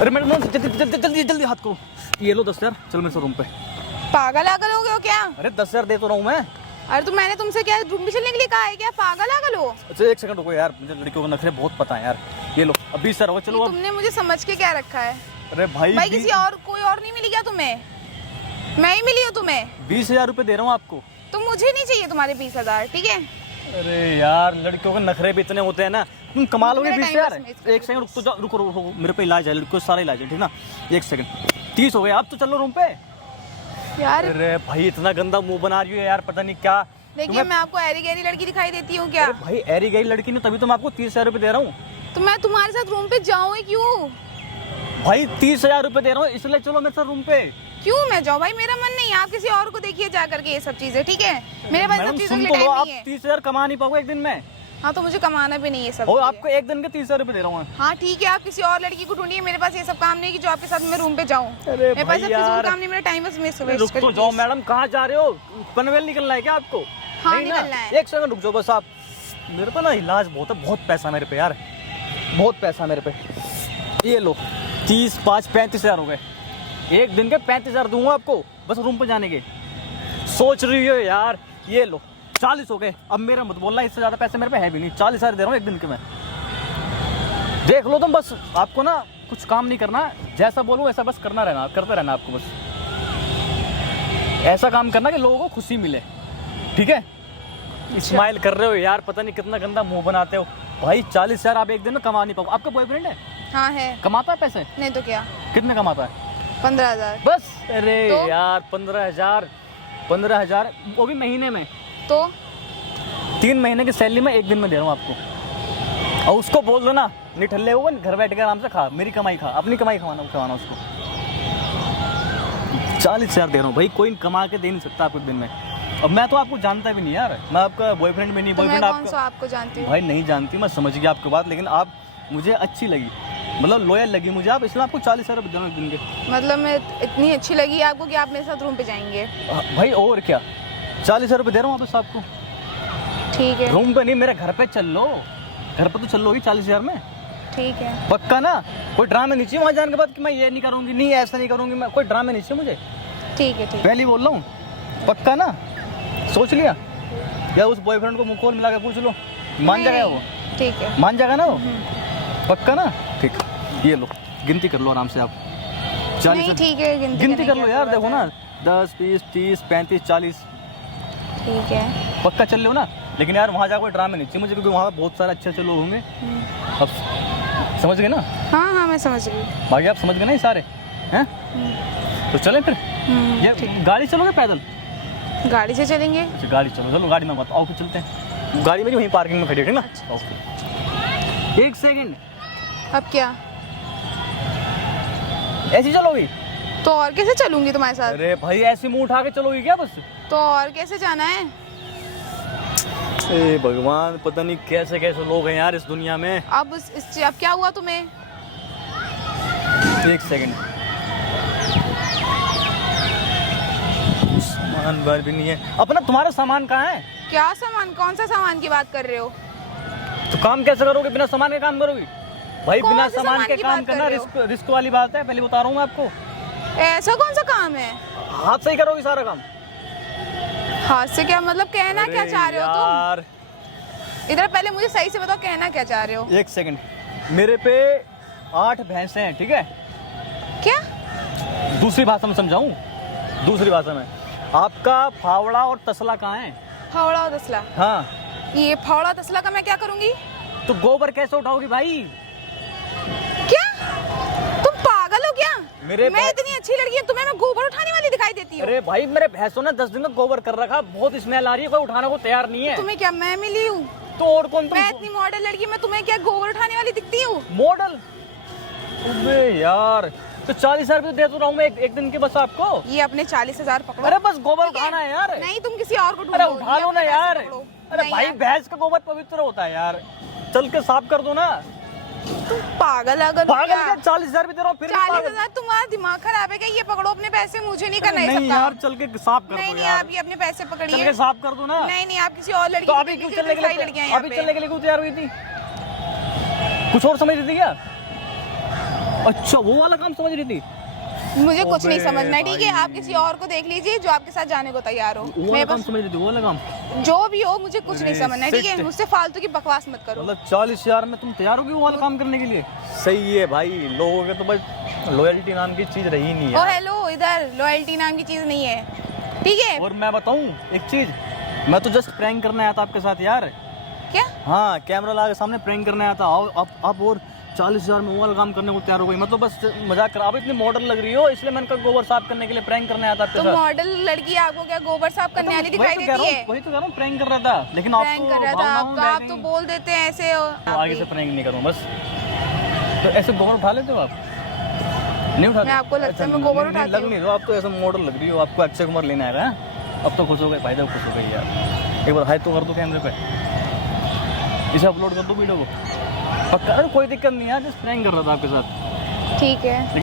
अरे मैडम जल्दी जल्दी जल्दी जल्दी हाथ करो। ये लो 10,000, चलो मेरे से रूम पे। पागल आगल हो गए हो क्या? अरे 10,000 दे तो रहा हूँ मैं। अरे तो मैंने तुमसे क्या रूम पे चलने के लिए कहा है क्या? पागल आगल हो? अच्छा एक सेकंड रुको यार, मुझे लड़कियों के नखरे बहुत पता है यार। ये लो अब 20,000 होगा, चलो अब। तुमने मुझे समझ के क्या रखा है? अरे भाई किसी और कोई और नहीं मिली क्या तुम्हें? मैं ही मिली हूँ तुम्हें। 20,000 रुपए दे रहा हूँ आपको। तो मुझे नहीं चाहिए तुम्हारे 20,000, ठीक है? अरे यार लड़कियों के नखरे भी इतने होते हैं ना, तुम कमा लोगे 20,000। एक सेकंड रुक तो जाओ, रुको रुको, मेरे पे इलाज है, लड़कियों सारा इलाज है, ठीक ना। एक सेकंड 30 हो गए, आप तो चलो रूम पे यार। अरे भाई इतना गंदा मुंह बना रही हो यार, पता नहीं क्या। देखिए मैं आपको ऐरी गैरी लड़की दिखाई देती हूँ क्या? भाई ऐरी गई लड़की ने, तभी तो मैं आपको 30,000 रुपए दे रहा हूँ। तो मैं तुम्हारे साथ रूम पे जाऊँ ही क्यों? भाई 30,000 रुपए दे रहा हूँ, इसलिए चलो मेरे साथ रूम पे। क्यों मैं जाऊँ? भाई मेरा मन नहीं है, आप किसी और को देखिए जा करके ये सब चीजें, ठीक है? मेरे पास सब चीजों के लिए टाइम नहीं है। 30,000 कमा नहीं पाओगे एक दिन में। हाँ तो मुझे कमाना भी नहीं है सब। और आपको एक दिन के 30,000 रुपए दे रहा हूँ। हाँ ठीक है, आप किसी और लड़की को ढूंढिए, मेरे पास ये सब काम नहीं कि जो आपके साथ मैं रूम पे जाऊँ। अरे मेरे पास काम नहीं, मेरा टाइम बस वेस्ट रुक तो जाओ मैडम, कहाँ जा रहे हो? पनवेल निकलना है क्या आपको? हाँ निकलना है। एक सेकंड रुक जाओ बस आप, मेरे पे ना इलाज बहुत है, बहुत पैसा मेरे पे यार, बहुत पैसा मेरे पे। ये लो 30, 5, 35,000 हो गए, एक दिन के 35,000 दूंगा आपको बस रूम पे जाने के। सोच रही हो यार? ये लो 40 हो गए, अब मेरा मत बोलना, इससे ज्यादा पैसे मेरे पे है भी नहीं, 40,000 दे रहा हूँ एक दिन के मैं। देख लो तुम, बस आपको ना कुछ काम नहीं करना, जैसा बोलो वैसा बस करना रहना, करते रहना आपको, बस ऐसा काम करना कि लोगों को खुशी मिले, ठीक है? स्माइल कर रहे हो यार, पता नहीं कितना गंदा मुंह बनाते हो। भाई 40,000 आप एक दिन में कमा नहीं पाओगे। आपका बॉयफ्रेंड है? हाँ है। कमाता है पैसे? नहीं तो क्या। कितने कमाता है? 15,000 बस। अरे तो? यार 15,000 वो भी महीने में। तो 3 महीने की सैलरी में एक दिन में दे रहा हूँ आपको। और उसको बोल दो ना निठल्ले होगा, घर बैठ के आराम से खा, मेरी कमाई खा, अपनी कमाई खवाना उसको। 40,000 दे रहा हूँ भाई, कोई कमा के दे नहीं सकता आपको एक दिन में। अब मैं तो आपको जानता भी नहीं यार, मैं आपका बॉयफ्रेंड भी नहीं। तो बॉयफ्रेंड मैं कौन सा आपको जानती हूँ? भाई नहीं जानती, मैं समझ गया आपकी बात, लेकिन आप मुझे अच्छी लगी, मतलब लॉयल लगी मुझे आप, इसलिए आपको 40,000 रुपये दे रहा हूँ एक दिन के। मतलब मैं इतनी अच्छी लगी आपको कि आप मेरे साथ रूम पे जाएंगे? भाई और क्या, 40,000 रुपये दे रहा हूँ वापस आपको। ठीक है। रूम पे नहीं, मेरे घर पे चल लो, घर पे तो चल लोगी 40,000 में? ठीक है। पक्का ना? कोई ड्रामे नहीं चाहिए वहाँ जाने के बाद कि मैं ये नहीं करूँगी, नहीं ऐसा नहीं करूँगी मैं, कोई ड्रामे नहीं चाहिए मुझे। ठीक है ठीक है। पहले बोल रहा हूँ, पक्का ना? सोच लिया? या उस बॉयफ्रेंड को मुँह खोल मिला के पूछ लो, मान जाएगा वो? ठीक है। मान जाएगा ना वो? पक्का ना? ठीक, ये लो गिनती कर लो आराम से आप। 40। नहीं ठीक है, गिनती कर लो यार, देखो ना 10, 20, 30, 35, 40। ठीक है। पक्का चल लो ना? लेकिन यार वहाँ जाकर कोई ड्रामे नहीं चाहिए मुझे, क्योंकि वहाँ बहुत सारे अच्छे अच्छे लोग होंगे। अब समझ गए ना? हाँ हाँ मैं समझ गई। बाकी आप समझ गए ना ये सारे हैं? तो चलें फिर? ये गाड़ी चलोगे पैदल? गाड़ी से चलेंगे। अच्छा गाड़ी चलो, चलो गाड़ी में बात, आओ फिर चलते हैं। गाड़ी मेरी वहीं पार्किंग में खड़ी है, ठीक ना? ओके। एक सेकंड, अब क्या? ऐसी चलोगी? तो और कैसे चलूंगी तुम्हारे साथ? अरे भाई ऐसे मुंह उठा के चलोगी क्या बस? तो और कैसे जाना है? ए भगवान, पता नहीं कैसे कैसे लोग हैं यार इस दुनिया में। अब अब क्या हुआ तुम्हें? एक सेकंड, सामान बार भी नहीं है अपना। तुम्हारा सामान कहाँ है? क्या सामान? कौन सा सामान की बात कर रहे हो? तो काम कैसे करोगे? बिना सामान के काम करोगी? भाई कौन बिना से सामान सामान के की काम बात कर करना रहे हो? रिस्क वाली बात है, पहले बता रहा हूँ मैं आपको। ऐसा कौन सा काम है? हाथ से ही करोगी सारा काम? हाथ से क्या मतलब? कहना क्या चाह रहे हो यार तुम? इधर पहले मुझे सही से बताओ, कहना क्या चाह रहे हो? एक सेकंड, मेरे पे 8 भैंसे हैं, ठीक है? क्या? दूसरी भाषा में समझाऊं? दूसरी भाषा में, आपका फावड़ा और तसला कहाँ है? फावड़ा और तसला? हाँ। ये फावड़ा तसला का मैं क्या करूंगी? तो गोबर कैसे उठाओगी भाई? क्या तुम पागल हो क्या? मैं मैं इतनी अच्छी लड़की हूँ, तुम्हें मैं गोबर उठाने वाली दिखाई देती हूँ? अरे भाई मेरे भैंसों ने 10 दिन में गोबर कर रखा, बहुत स्मेल आ रही है, कोई उठाने को तैयार नहीं है। तुम्हें क्या मैं मिली हूँ? तो और कौन? मैं इतनी मॉडल लड़की, मैं तुम्हें क्या गोबर उठाने वाली दिखती हूँ? मॉडल? अबे यार, तो 40,000 रुपये दे तो रहा हूँ मैं एक दिन के बस आपको। ये अपने 40,000 पकड़ो। अरे बस गोबर उठाना है यार। नहीं तुम किसी और को ढूंढो। अरे उठा लो ना यार। अरे नहीं भाई यार। भैंस का गोबर पवित्र होता है यार, चल के साफ कर दो ना। तुम पागल अगल पागल क्या? 40,000 भी दे रहा हूँ फिर भी पागल। 40,000? तुम्हारा दिमाग खराब है क्या? ये पकड़ो अपने पैसे, मुझे नहीं करना है नहीं सब यार, काम। चल के साफ कर नहीं दो नहीं, यार। आप ये अपने पैसे चल पकड़िए। के साफ कर दो ना। नहीं नहीं, आप किसी और लड़की तो को अभी क्यों देखिए, चलने के सारी लिए, लड़कियां यहाँ अभी पे। चलने के लिए क्यों तैयार हुई थी? कुछ और समझ रही थी क्या? अच्छा वो वाला काम समझ रही थी। मुझे कुछ नहीं अबे समझना है, ठीक है? भाई। आप किसी और को देख लीजिए जो आपके साथ जाने को तैयार हो। वो वाला मेरे काम पास समझ रही थी, वो वाला काम। जो भी हो मुझे कुछ नहीं अरे समझना है, ठीक है? shit। मुझसे फालतू की बकवास मत करो। मतलब 40,000 में तुम तैयार होगी वो वाला काम करने के लिए? सही है भाई, लोगों के तो बस लॉयल्टी नाम की चीज रही नहीं ओ है। हेलो, इधर लॉयल्टी नाम की चीज नहीं है, ठीक है? और मैं बताऊं एक चीज, मैं तो जस्ट प्रैंक करने आया था आपके साथ यार। क्या? हाँ, कैमरा लगा के सामने प्रैंक करने आया था। आओ आप और 40,000 में वो वाला काम करने को तैयार हो गई। मतलब बस मजाक कर, आप इतनी मॉडल लग रही हो इसलिए मैंने कहा गोबर साफ करने के लिए प्रैंक करने आया था आपके तो साथ। मॉडल लड़की आपको क्या गोबर साफ करने वाली दिखाई वही तो कह देती रहा है? हूँ, वही तो कह रहा हूँ, प्रैंक कर रहा था। लेकिन आप प्रैंक तो कर रहा था भावनाओं में आपका, बह आप तो गई। बोल देते हैं ऐसे हो। तो आगे से प्रैंक नहीं करूँ बस। तो ऐसे गोबर उठा लेते हो आप? नहीं उठाते? मैं आपको लगता है अच्छा, मैं गोबर नहीं, उठाती लग हूँ। नहीं दो, आप तो ऐसा मॉडल लग रही हो। आपको अक्षय कुमार लेने आएगा हैं? अब तो खुश हो गए, फायदा खुश हो गई यार। एक बार हाई तो कर दो कैमरे पे, इसे अपलोड कर दो वीडियो को। पक्का कोई दिक्कत नहीं है, जस्ट प्रैंक कर रहा था आपके साथ। ठीक है।